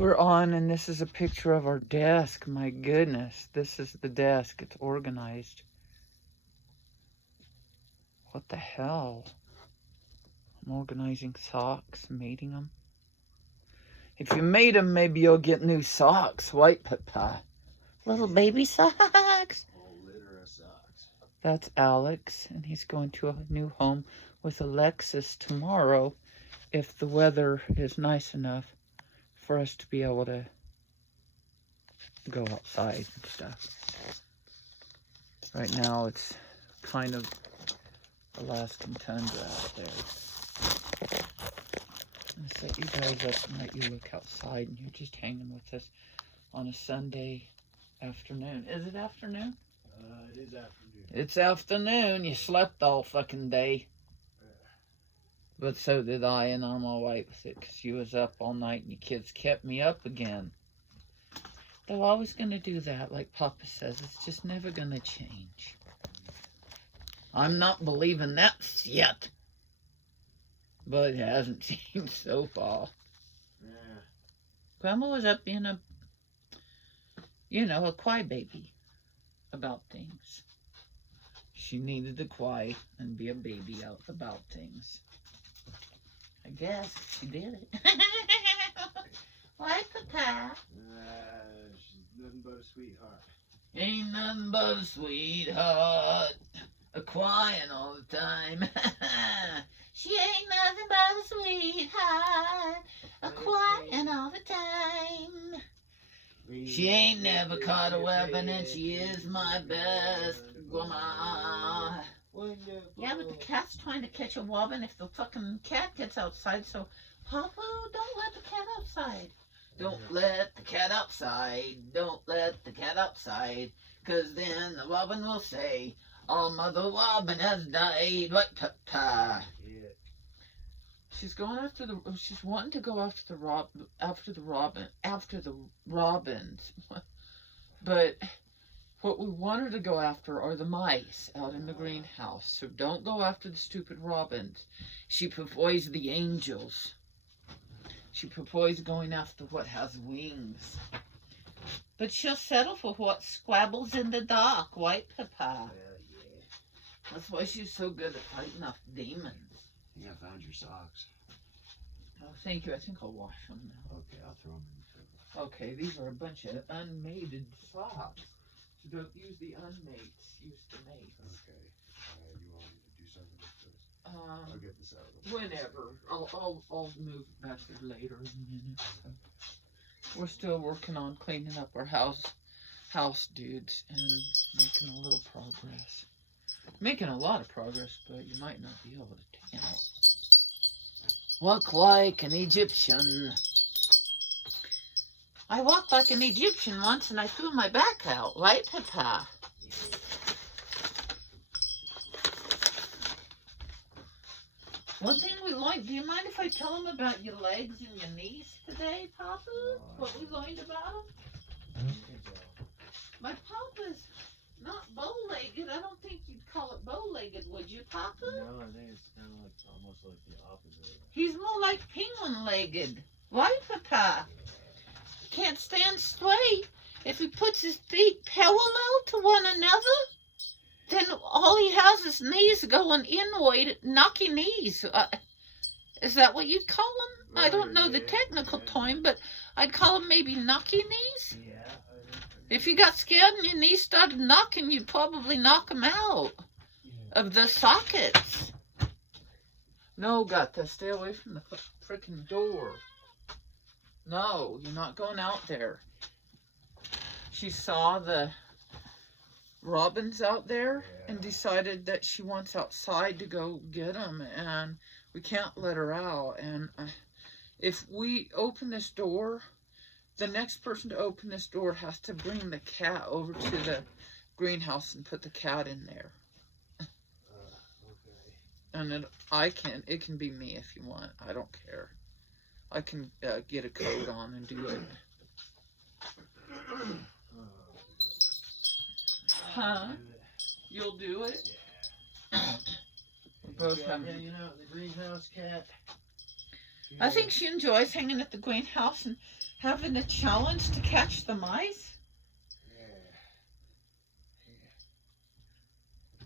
We're on, and this is a picture of our desk. My goodness, this is the desk. It's organized. What the hell? I'm organizing socks, mating them. If you mate them, maybe you'll get new socks. White papa. Little baby socks. Whole litter of socks. That's Alex, and he's going to a new home with Alexis tomorrow if the weather is nice enough for us to be able to go outside and stuff. Right now it's kind of Alaskan tundra out there. I set you guys up and let you look outside, and you're just hanging with us on a Sunday afternoon. Is it afternoon? It is afternoon. It's afternoon. You slept all fucking day. But so did I, and I'm all right with it, because you was up all night and you kids kept me up again. They're always going to do that, like Papa says. It's just never going to change. I'm not believing that yet. But it hasn't changed so far. Yeah. Grandma was up being a crybaby about things. She needed to cry and be a baby out about things. I guess she did it. Why, Papa? She's nothing but a sweetheart. Ain't nothing but a sweetheart, a crying all the time. She ain't nothing but a sweetheart, a crying all the time. She ain't never caught a weapon, and she is my best grandma. Wonderful. Yeah, but the cat's trying to catch a wobbin if the fucking cat gets outside, so Papa, don't let the cat outside. Don't let the cat outside, don't let the cat outside, 'cause then the robin will say, "Oh, Mother Robin has died." What, Papa? Yeah. She's going after she's wanting to go after the robins. But what we want her to go after are the mice out in the greenhouse. So don't go after the stupid robins. She prefers the angels. She prefers going after what has wings. But she'll settle for what squabbles in the dark, right, Papa? Yeah. That's why she's so good at fighting off demons. I think I found your socks. Oh, thank you. I think I'll wash them now. Okay, I'll throw them in the fridge. Okay, these are a bunch of unmated socks. So don't use the unmates. Use the mates. Okay. You want me to do something with this? I'll get this out of the box. Whenever. I'll move it back there later in a minute. So. We're still working on cleaning up our house, dudes, and making a little progress. Making a lot of progress, but you might not be able to tell. Walk like an Egyptian. I walked like an Egyptian once, and I threw my back out, right, Papa? One thing we learned, do you mind if I tell them about your legs and your knees today, Papa? What we learned about them? My Papa's not bow-legged. I don't think you'd call it bow-legged, would you, Papa? No, I think it's kind of like almost like the opposite. He's more like penguin-legged. Right, Papa? Can't stand straight. If he puts his feet parallel to one another, then all he has is knees going inward, knocky knees. Is that what you'd call them? I don't know the technical term, but I'd call them maybe knocky knees. Yeah. If you got scared and your knees started knocking, you'd probably knock them out of the sockets. No, Gata, stay away from the freaking door. No, you're not going out there. She saw the robins out there and decided that she wants outside to go get them, and we can't let her out. And if we open this door, the next person to open this door has to bring the cat over to the greenhouse and put the cat in there. Okay. And it can be me if you want. I don't care. I can get a coat on and do it. Huh? You'll do it? Yeah. We both have. You know, the greenhouse cat. I think she enjoys hanging at the greenhouse, and Having a challenge to catch the mice?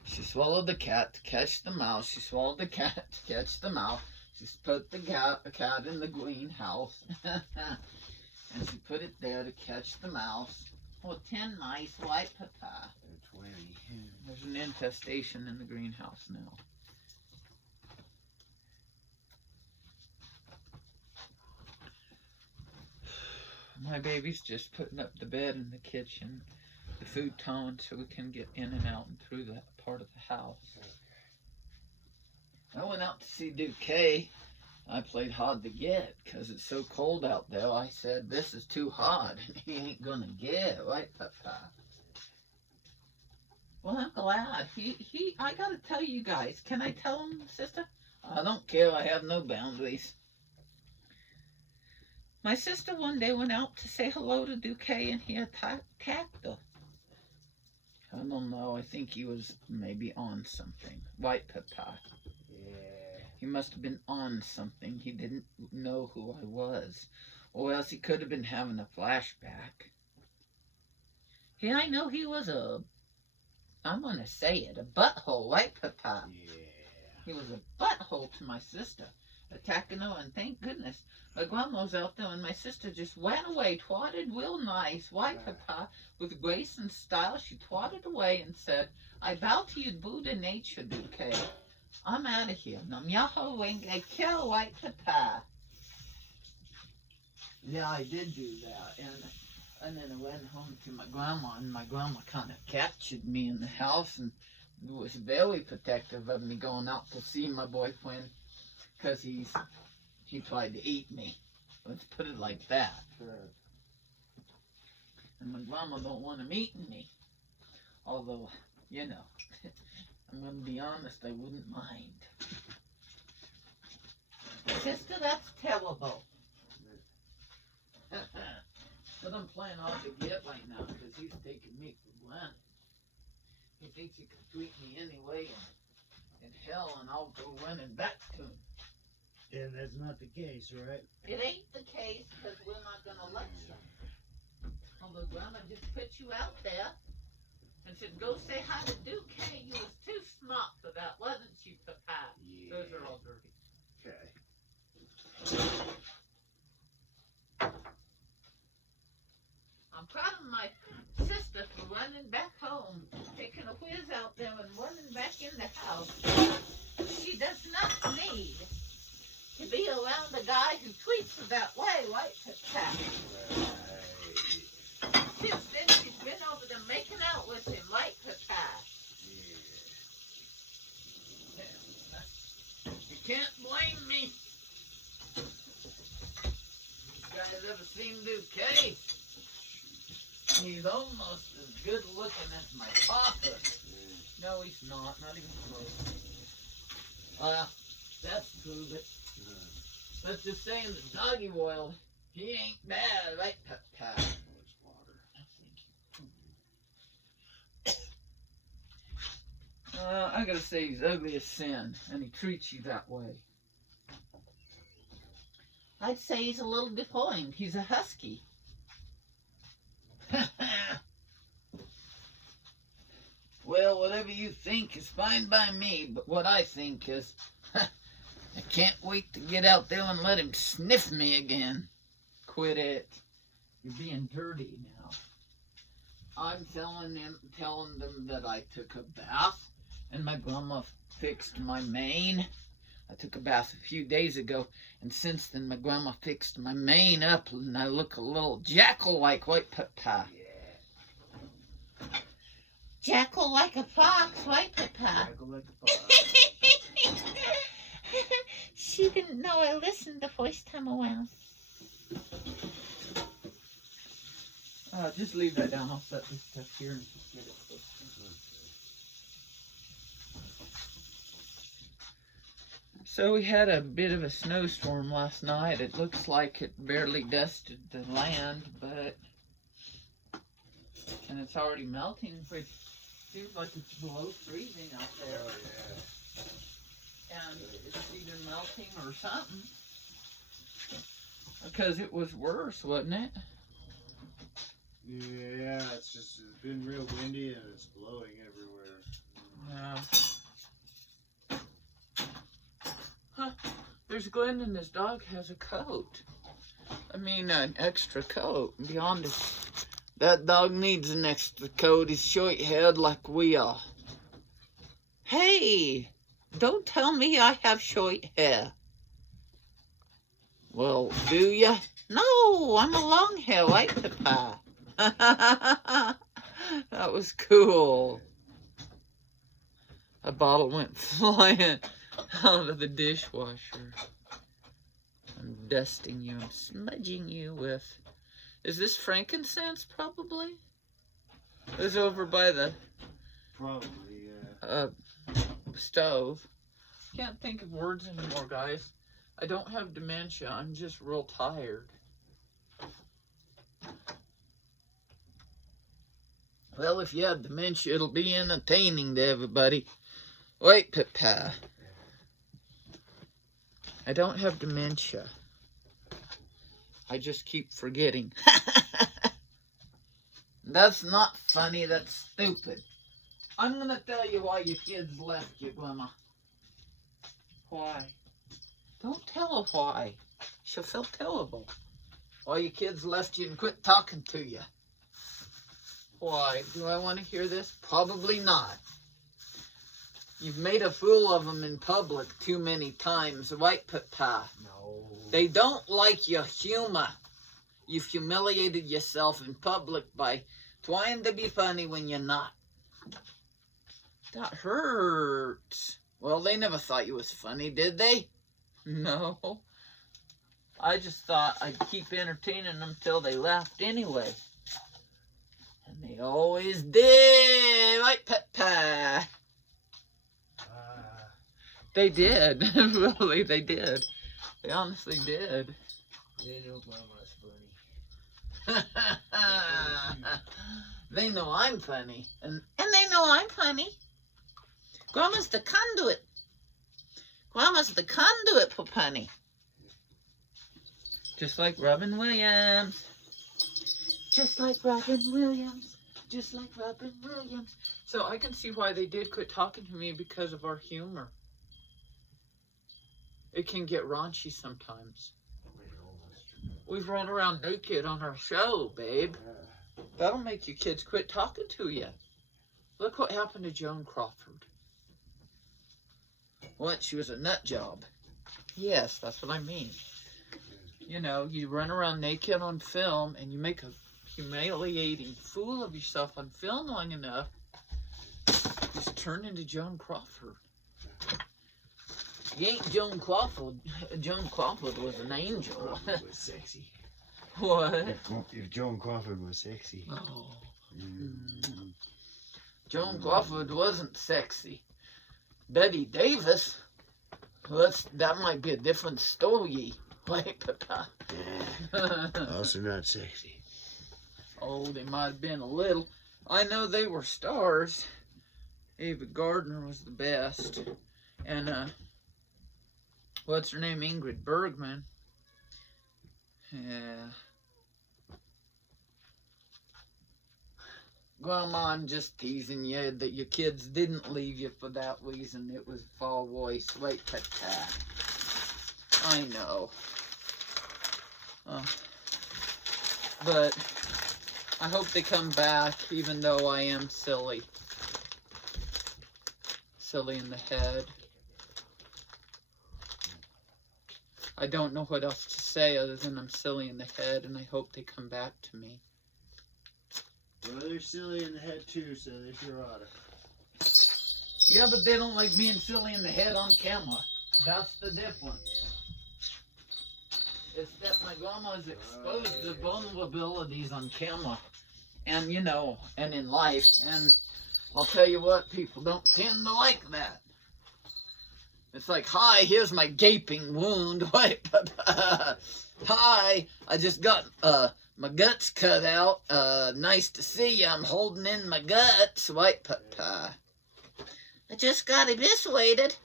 She swallowed the cat to catch the mouse. She swallowed the cat to catch the mouse. She put the cat in the greenhouse. And she put it there to catch the mouse. Well, 10 mice, white papa. 20. There's an infestation in the greenhouse now. My baby's just putting up the bed in the kitchen, the futon, so we can get in and out and through that part of the house. I went out to see Duque. I played hard to get because it's so cold out there. I said, this is too hard. He ain't gonna get it, right, Papa? Well, I'm glad. I gotta tell you guys. Can I tell him, sister? I don't care. I have no boundaries. My sister one day went out to say hello to Duque and he attacked her. I don't know. I think he was maybe on something. White Papa. He must have been on something. He didn't know who I was. Or else he could have been having a flashback. Yeah, I know he was I'm going to say it, a butthole, right, Papa? Yeah. He was a butthole to my sister, attacking her, and thank goodness my grandma was out there, and my sister just went away, twatted real nice, right, Papa, with grace and style. She twatted away and said, I bow to you, Buddha nature, Duque. I'm out of here. Nam Yaho Wenge kill white Papa. Yeah, I did do that. And then I went home to my grandma, and my grandma kind of captured me in the house and was very protective of me going out to see my boyfriend because he tried to eat me. Let's put it like that. And my grandma don't want him eating me. Although, you know, I'm going to be honest, I wouldn't mind. Sister, that's terrible. But I'm playing hard to get right now because he's taking me for granted. He thinks he can treat me anyway in hell, and I'll go running back to him. And that's not the case, right? It ain't the case because we're not going to let you. Although Grandma just put you out there and said, go say hi to Duque. You was too smart for that, wasn't you, Papa? Yeah. Those are all dirty. Okay. I'm proud of my sister for running back home, taking a whiz out there and running back in the house. She does not need to be around a guy who treats her that way, right, Papa? Since then, she's been over there making out with him, right, Papa? Yeah. You can't blame me. You guys ever seen Duque? He's almost as good looking as my papa. No, he's not. Not even close. That's true, but let's just say in the doggy world, he ain't bad, right, Papa? I gotta say he's ugly as sin, and he treats you that way. I'd say he's a little deformed. He's a husky. Well, whatever you think is fine by me, but what I think is, I can't wait to get out there and let him sniff me again. Quit it. You're being dirty now. I'm telling them that I took a bath, and my grandma fixed my mane. I took a bath a few days ago, and since then my grandma fixed my mane up, and I look a little jackal-like, white Papa. Yeah. Jackal like a fox, white Papa. Jackal like a fox. She didn't know I listened the first time around. Just leave that down. I'll set this stuff here and just get it close. So we had a bit of a snowstorm last night. It looks like it barely dusted the land, and it's already melting. It seems like it's below freezing out there. Oh, yeah. And it's either melting or something. I because it was worse, wasn't it? Yeah, it's been real windy and it's blowing everywhere. Yeah. Huh. There's Glenn and his dog has a coat. I mean, an extra coat beyond it. That dog needs an extra coat. He's short-haired like we are. Hey, don't tell me I have short hair. Well, do ya? No, I'm a long hair, white papa. That was cool. A bottle went flying out of the dishwasher. I'm dusting you. I'm smudging you with... Is this frankincense, probably? It was over by the... Probably, yeah. Stove. Can't think of words anymore, guys. I don't have dementia. I'm just real tired. Well, if you have dementia, it'll be entertaining to everybody. Wait, Papa. I don't have dementia. I just keep forgetting. That's not funny. That's stupid. I'm going to tell you why your kids left you, Grandma. Why? Don't tell her why. She'll feel terrible. Why your kids left you and quit talking to you. Why? Do I want to hear this? Probably not. You've made a fool of them in public too many times, right, Papa? No. They don't like your humor. You've humiliated yourself in public by trying to be funny when you're not. That hurts. Well, they never thought you was funny, did they? No. I just thought I'd keep entertaining them till they laughed anyway. And they always did, right, Papa? They did. Really, they did. They honestly did. They know Grandma's funny. They know I'm funny. And they know I'm funny. Grandma's the conduit. Grandma's the conduit for punny. Just like Robin Williams. Just like Robin Williams. Just like Robin Williams. So I can see why they did quit talking to me, because of our humor. It can get raunchy sometimes. We've run around naked on our show, babe. That'll make you kids quit talking to you. Look what happened to Joan Crawford. What? She was a nut job. Yes, that's what I mean. You know, you run around naked on film and you make a humiliating fool of yourself on film long enough, you just turn into Joan Crawford. You ain't Joan Crawford. Joan Crawford was an angel. Crawford was sexy. What? If Joan Crawford was sexy. Oh. Joan Crawford wasn't sexy. Betty Davis, well, that might be a different story. Wait, Papa. Also not sexy. Oh, they might have been a little. I know they were stars. Ava Gardner was the best. And, what's her name? Ingrid Bergman. Yeah. Grandma, I'm just teasing you that your kids didn't leave you for that reason. It was for voice. Wait, Papa. I know. But I hope they come back, even though I am silly. Silly in the head. I don't know what else to say other than I'm silly in the head, and I hope they come back to me. Well, they're silly in the head too, so they sure ought to. Yeah, but they don't like being silly in the head on camera. That's the difference. It's that my grandma's exposed to vulnerabilities on camera. And, you know, and in life. And I'll tell you what, people don't tend to like that. It's like, hi, here's my gaping wound. Wait, hi, I just got my guts cut out. Nice to see you. I'm holding in my guts. Wait, I just got eviscerated.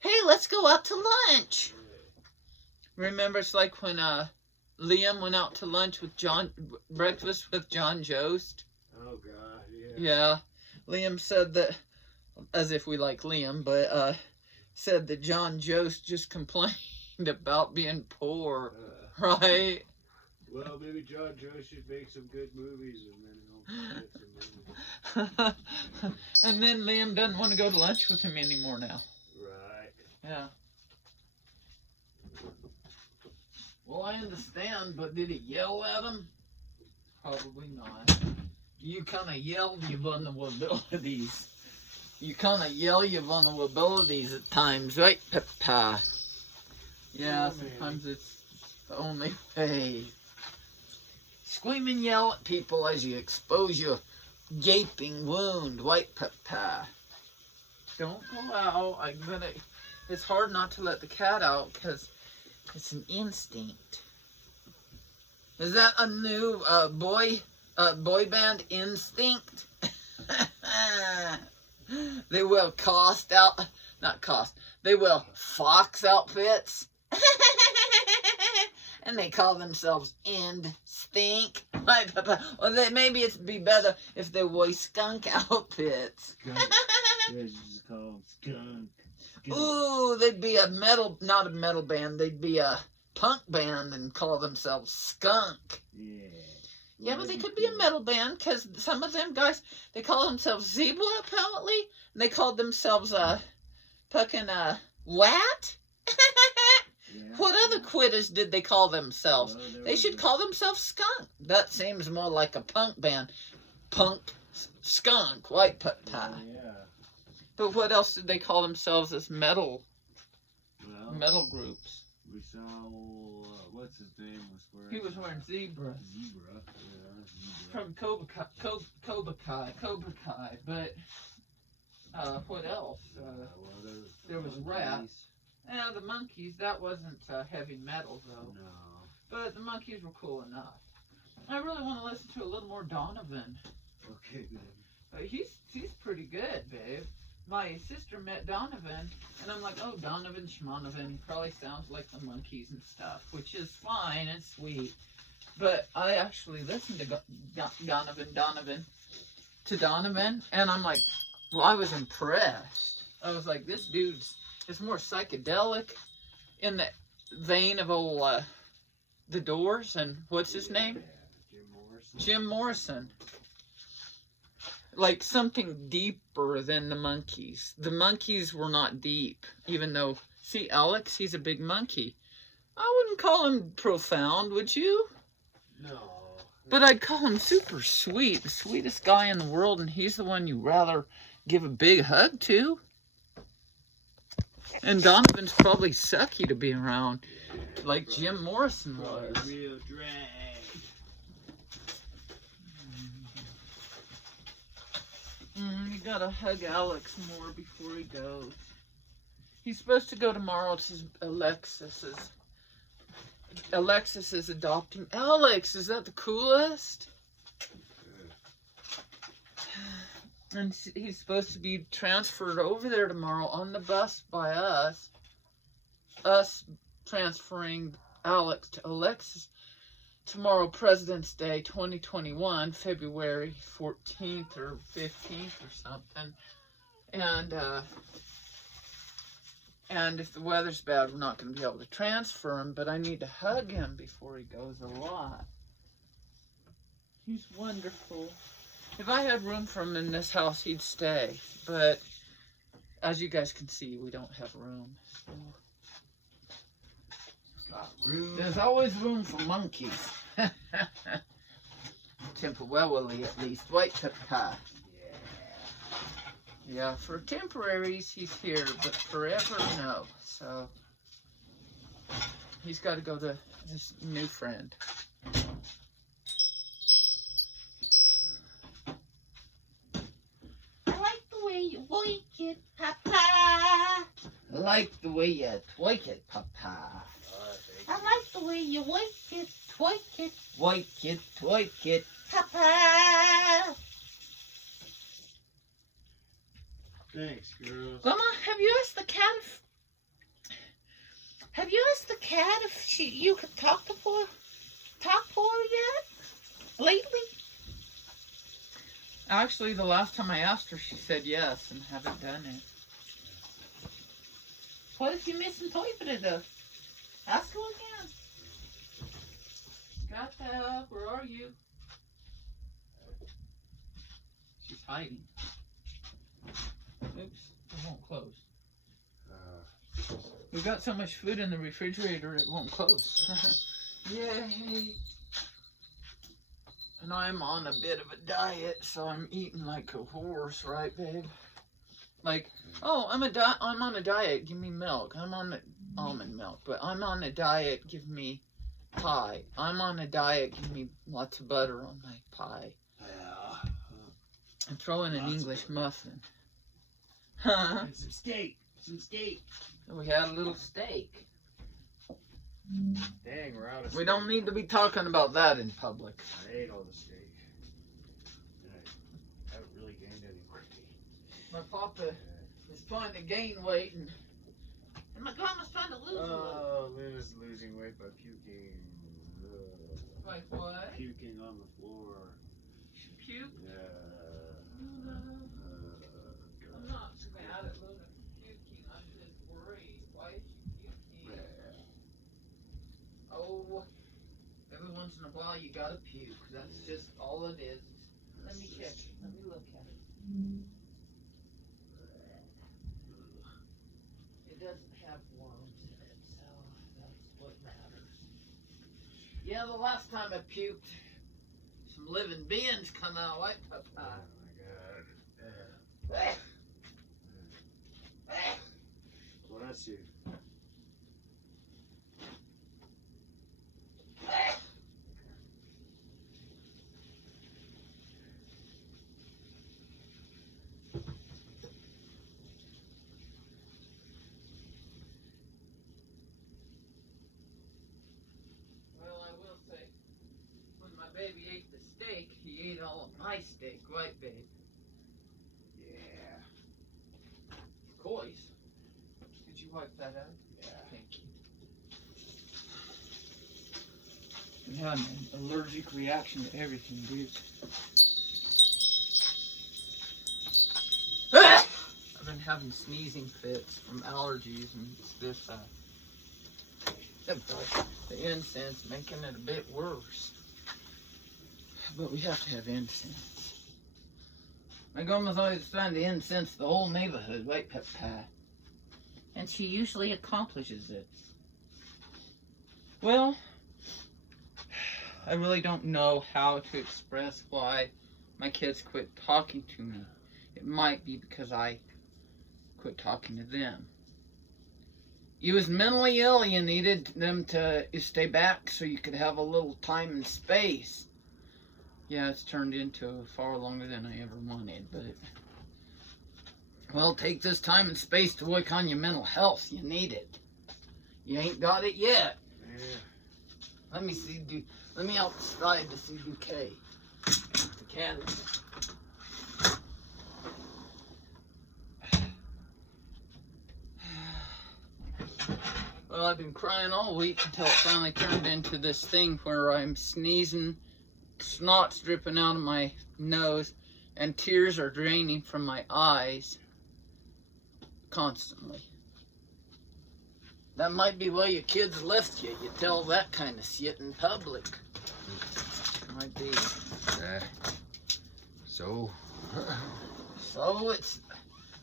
Hey, let's go out to lunch. Remember, it's like when Liam went out to lunch with breakfast with John Jost. Oh, God, yeah. Yeah. Liam said that, as if we like Liam, but said that John Jost just complained about being poor, right? Well, maybe John Joe should make some good movies and then he'll get some money. And then Liam doesn't want to go to lunch with him anymore now. Right. Yeah. Well, I understand, but did he yell at him? Probably not. You kind of yelled your vulnerabilities. You kind of yell your vulnerabilities at times, right, Papa? Yeah, sometimes it's the only way. Scream and yell at people as you expose your gaping wound, white Papa. Don't go out. It's hard not to let the cat out because it's an instinct. Is that a new boy band, Instinct? They wear they wear fox outfits. And they call themselves Instinct. Or maybe it'd be better if they wore skunk outfits. Skunk. Yeah, just call them skunk. Ooh, they'd be not a metal band, they'd be a punk band and call themselves Skunk. Yeah. Yeah, but they could be a metal band, because some of them guys, they call themselves Zebra, apparently. And they called themselves, fucking, what? Yeah. What other quitters did they call themselves? Well, They should call themselves Skunk. That seems more like a punk band. Punk, skunk, white put tie. Yeah. But what else did they call themselves as metal groups? We saw, what's his name was wearing? He was wearing Zebra. Zebra. Yeah, Zebra. From Cobra Kai. But, what else? There was Rat. Yeah, the Monkees, that wasn't heavy metal, though. No. But the Monkees were cool enough. I really want to listen to a little more Donovan. Okay, good. He's pretty good, babe. My sister met Donovan, and I'm like, oh, Donovan Schmonovan. He probably sounds like the Monkees and stuff, which is fine and sweet. But I actually listened to Donovan, and I'm like, well, I was impressed. I was like, this dude's it's more psychedelic in the vein of old The Doors and what's his name? Jim Morrison. Like something deeper than the Monkees. The Monkees were not deep, even though, see, Alex, he's a big monkey. I wouldn't call him profound, would you? No. But I'd call him super sweet, the sweetest guy in the world, and he's the one you'd rather give a big hug to. And Donovan's probably sucky to be around, like Jim Morrison was. Real drag. You gotta hug Alex more before he goes. He's supposed to go tomorrow to Alexis's. Alexis is adopting Alex. Is that the coolest? And he's supposed to be transferred over there tomorrow on the bus by us. Us transferring Alex to Alexis tomorrow, President's Day 2021, February 14th or 15th or something. And if the weather's bad, we're not going to be able to transfer him, but I need to hug him before he goes a lot. He's wonderful. If I had room for him in this house, he'd stay. But as you guys can see, we don't have room. So. There's always room for monkeys. Temporarily, at least. White Papa. Yeah, for temporaries, he's here, but forever, no. So, he's got to go to his new friend. You like it, Papa. I like the way you twerk it, Papa. I like the way you work it, twerk it. Work it, twerk it, Papa. Thanks, girls. Grandma, have you asked the cat if you could talk to her? talked to her yet? Lately? Actually, the last time I asked her, she said yes and haven't done it. What if you misinterpreted her? Ask her again. Got that? Where are you? She's hiding. Oops, it won't close. We've got so much food in the refrigerator it won't close. Yay! And I'm on a bit of a diet, so I'm eating like a horse, right, babe? Like, oh, I'm on a diet. Give me milk. I'm on almond milk, but I'm on a diet. Give me pie. I'm on a diet. Give me lots of butter on my pie. Yeah. And throw in an English muffin. And some steak. Some steak. We had a little steak. Dang, we're out of steak. We don't need to be talking about that in public. I ate all the steak. I haven't really gained any weight. My papa is trying to gain weight, and my grandma's trying to lose weight. Oh, Lynn is losing weight by puking. Like what? Puking on the floor. She puked? Yeah. I'm not mad at Luna puking. I'm just worried. Why is she puking? Oh, every once in a while you gotta puke. That's just all it is. Let me check. Let me look at it. It doesn't have worms in it, so that's what matters. Yeah, the last time I puked, some living beings come out like Papa. Oh my God. Bless you. Well, I will say, when my baby ate the steak, he ate all of my steak, right, babe? Yeah. Of course. Did you wipe that out? Yeah. Thank you. I'm having an allergic reaction to everything, dude. I've been having sneezing fits from allergies and this, the incense making it a bit worse. But we have to have incense. My grandma's always trying to incense the whole neighborhood, right, Papa? And she usually accomplishes it. Well, I really don't know how to express why my kids quit talking to me. It might be because I quit talking to them. You was mentally ill, you needed them to stay back so you could have a little time and space. Yeah, it's turned into far longer than I ever wanted, but... Well, take this time and space to work on your mental health. You need it. You ain't got it yet. Yeah. Let me see, let me outside to see Bouquet. The cat. Well, I've been crying all week until it finally turned into this thing where I'm sneezing, snot's dripping out of my nose, and tears are draining from my eyes constantly. That might be why your kids left you. You tell that kind of shit in public. Might be. So it's...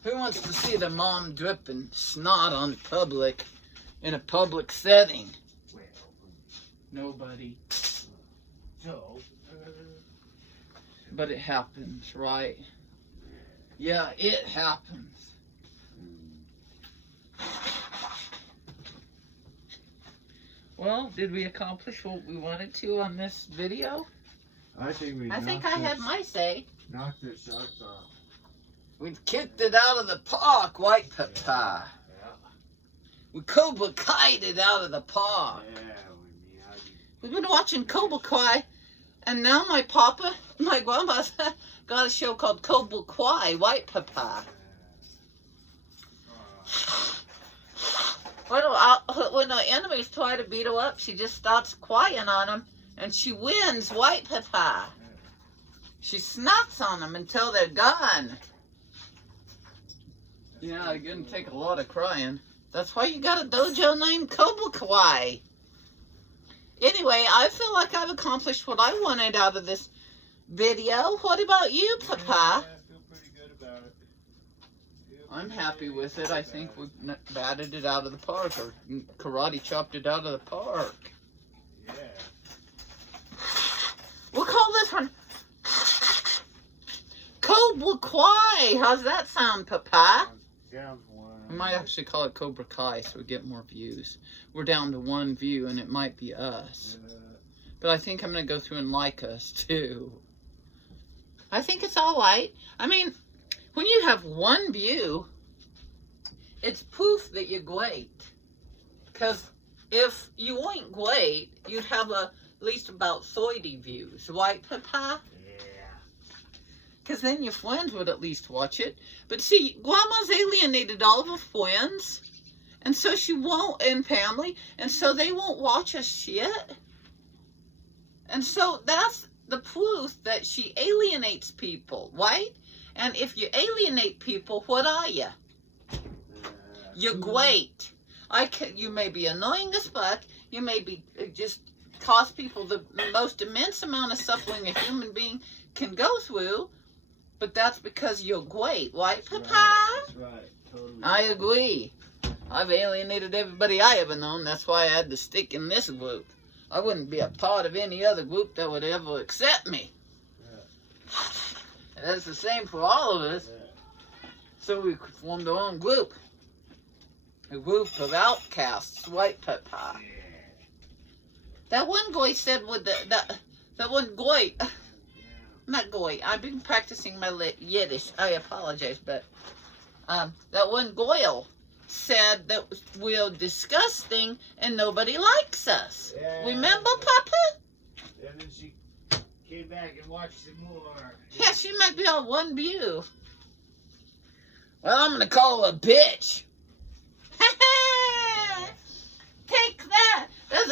Who wants to see the mom dripping snot on public, in a public setting? well, Nobody. so But it happens, right? Yeah, it happens. Well, did we accomplish what we wanted to on this video? I think we. I think I had my say. Knocked their socks off. We kicked it out of the park, White Papa. Yeah. We Cobra Kai'd it out of the park. Yeah. We've been watching Cobra Kai, and now my papa, my grandma's got a show called Cobra Kai, White Papa. When the enemies try to beat her up, she just starts crying on them And she wins, white papa. She snucks on them until they're gone. Yeah, it's gonna take a lot of crying. That's why you got a dojo named Cobra Kai. Anyway, I feel like I've accomplished what I wanted out of this video. What about you, Papa? Yeah, I feel pretty good about it. I'm happy with it. I think we batted it out of the park, or karate chopped it out of the park. Yeah. We'll call this one Cobra Kai. How's that sound, Papa? Sounds one. We might actually call it Cobra Kai so we get more views. We're down to 1 view and it might be us. But I think I'm going to go through and like us too. I think it's all right. I mean, when you have 1 view, it's proof that you're great. Because if you weren't great, you'd have at least about 30 views. Right, Papa? Because then your friends would at least watch it. But see, Grandma's alienated all of her friends. And so she won't, and family. And so they won't watch us shit. And so that's the proof that she alienates people, right? And if you alienate people, what are you? You're great. You may be annoying as fuck. You may be just cause people the most immense amount of suffering a human being can go through. But that's because you're great, right, Papa? That's right. Totally. I agree. I've alienated everybody I ever known. That's why I had to stick in this group. I wouldn't be a part of any other group that would ever accept me. Yeah. And that's the same for all of us. Yeah. So we formed our own group. A group of outcasts, right, Papa? Yeah. That one guy said with that one guy... Not goy. I've been practicing my Yiddish. I apologize, but that one Goyle said that we're disgusting and nobody likes us. Yeah. Remember, Papa? And then she came back and watched some more. Yeah, she might be on 1 view. Well, I'm gonna call her a bitch. Take that. There's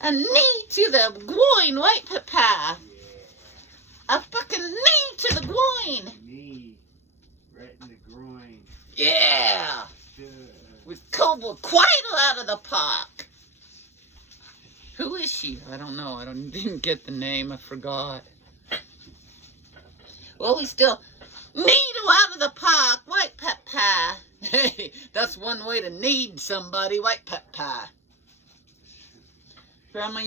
a knee to the groin, right, Papa? A fucking knee to the groin. Knee. Right in the groin. Yeah. Good. With Cobra quite out of the park. Who is she? I don't know. Didn't get the name. I forgot. Well, we still need her out of the park. White Papa. Hey, that's one way to need somebody. White Papa. Grandma,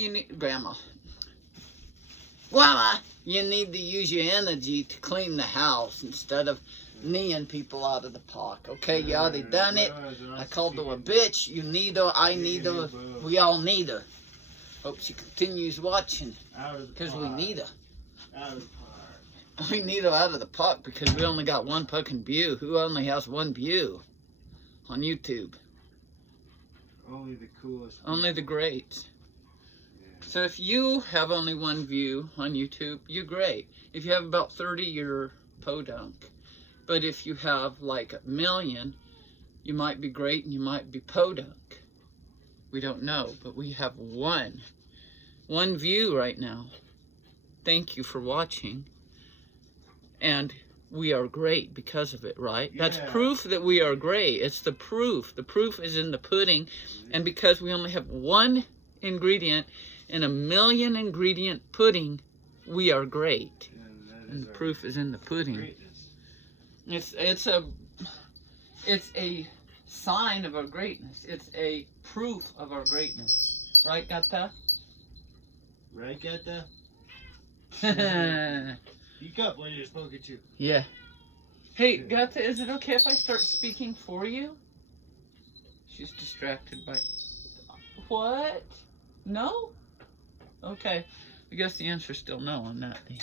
Grandma, you need to use your energy to clean the house instead of kneeing people out of the park. Okay, you already done it. I called her a bitch. You need her. I need her. We all need her. Hope she continues watching because we need her. Out of the park. We need her out of the park because we only got 1 fucking view. Who only has 1 view on YouTube? Only the coolest. Only the greats. So if you have only 1 view on YouTube, you're great. If you have about 30, you're podunk. But if you have like 1 million, you might be great and you might be podunk. We don't know, but we have one view right now. Thank you for watching. And we are great because of it, right? Yeah. That's proof that we are great. It's the proof. The proof is in the pudding. And because we only have 1 ingredient in a 1 million ingredient pudding, we are great. And the proof is in the pudding. Greatness. It's a sign of our greatness. It's a proof of our greatness. Right, Gata? Right, Gata? Speak up when you're spoken to. Yeah. Hey, Gata, is it okay if I start speaking for you? She's distracted by... What? No? Okay. I guess the answer's still no on that thing.